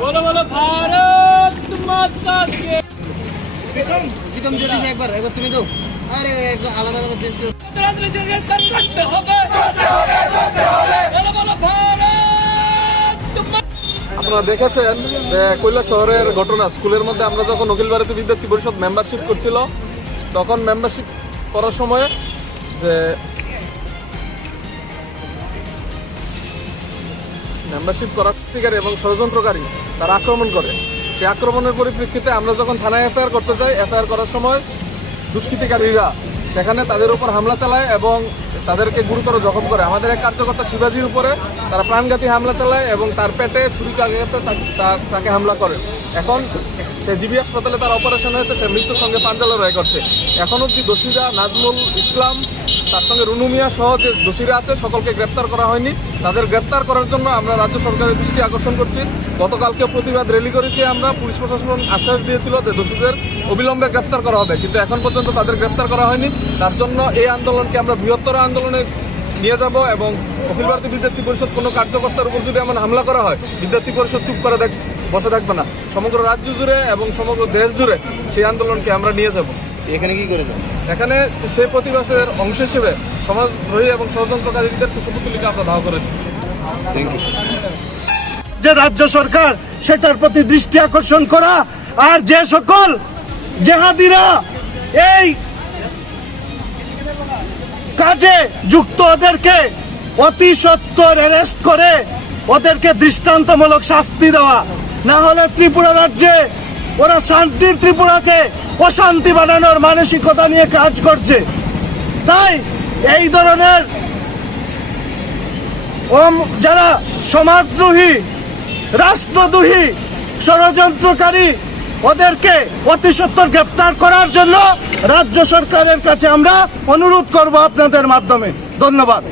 बोलो बोलो भारत माता की। প্রীতম যদি একবার তুমি দাও। আরে একদম আলাদা আলাদা চেঞ্জ করে करते होगा। बोलो बोलो भारत। আপনারা দেখেছেন যে কৈলাস শহরের ঘটনা, স্কুলের মধ্যে আমরা যখন অখিল ভারতীয় বিদ্যার্থী পরিষদ মেম্বারশিপ করছিল, তখন মেম্বারশিপ করার সময় যে মেম্বারশিপ করার এবং ষড়যন্ত্রকারী তারা আক্রমণ করে। সেই আক্রমণের পরিপ্রেক্ষিতে আমরা যখন থানায় এফআইআর করতে যাই, এফআইআর করার সময় দুষ্কৃতিকারীরা সেখানে তাদের উপর হামলা চালায় এবং তাদেরকে গুরুতর জখম করে। আমাদের এক কার্যকর্তা শিবাজির উপরে তারা প্রাণঘাতী হামলা চালায় এবং তার পেটে ছুরি চালিয়ে তাকে হামলা করে। এখন সে জিবি হাসপাতালে তার অপারেশন হয়েছে, সে মৃত্যুর সঙ্গে পাঞ্জা লড়াই করছে। এখন অবধি দোষীরা নাজমুল ইসলাম, তার সঙ্গে রুনু মিয়া সহ যে দোষীরা আছে সকলকে গ্রেপ্তার করা হয়নি। তাদের গ্রেপ্তার করার জন্য আমরা রাজ্য সরকারের দৃষ্টি আকর্ষণ করছি। গতকালকে প্রতিবাদ র্যালি করেছি আমরা। পুলিশ প্রশাসন আশ্বাস দিয়েছিল যে দোষীদের অবিলম্বে গ্রেপ্তার করা হবে, কিন্তু এখন পর্যন্ত তাদের গ্রেপ্তার করা হয়নি। তার জন্য এই আন্দোলনকে আমরা বৃহত্তর আন্দোলনে নিয়ে যাব এবং অখিল ভারতীয় বিদ্যার্থী পরিষদ কোনো কার্যকর্তার উপর যদি এমন হামলা করা হয়, বিদ্যার্থী পরিষদ চুপ করে বসে থাকবে না। সমগ্র রাজ্য জুড়ে এবং সমগ্র দেশ জুড়ে সেই আন্দোলনকে আমরা নিয়ে যাব। এখানে কি করেছেন? এখানে সেই প্রতিবাদের অংশ হিসেবে সমাজদ্রোহী এবং ষড়যন্ত্রকারীদের কুশপুতলিকা আমরা ধাওয়া করেছি। যে রাজ্য সরকার সেটার প্রতি দৃষ্টি আকর্ষণ করা, আর যে সকল জেহাদিরা এই কাজে যুক্ত ওদেরকে অতি সত্বর অ্যারেস্ট করে ওদেরকে দৃষ্টান্তমূলক শাস্তি দেওয়া, না হলে ত্রিপুরা রাজ্যে ওরা শান্তির ত্রিপুরাকে অশান্তি বানানোর মানসিকতা নিয়ে কাজ করছে। তাই এই ধরনের যারা সমাজদ্রোহী, রাষ্ট্রদ্রোহী, ষড়যন্ত্রকারী, ওদেরকে অতি সত্বর গ্রেপ্তার করার জন্য রাজ্য সরকারের কাছে আমরা অনুরোধ করব আপনাদের মাধ্যমে। ধন্যবাদ।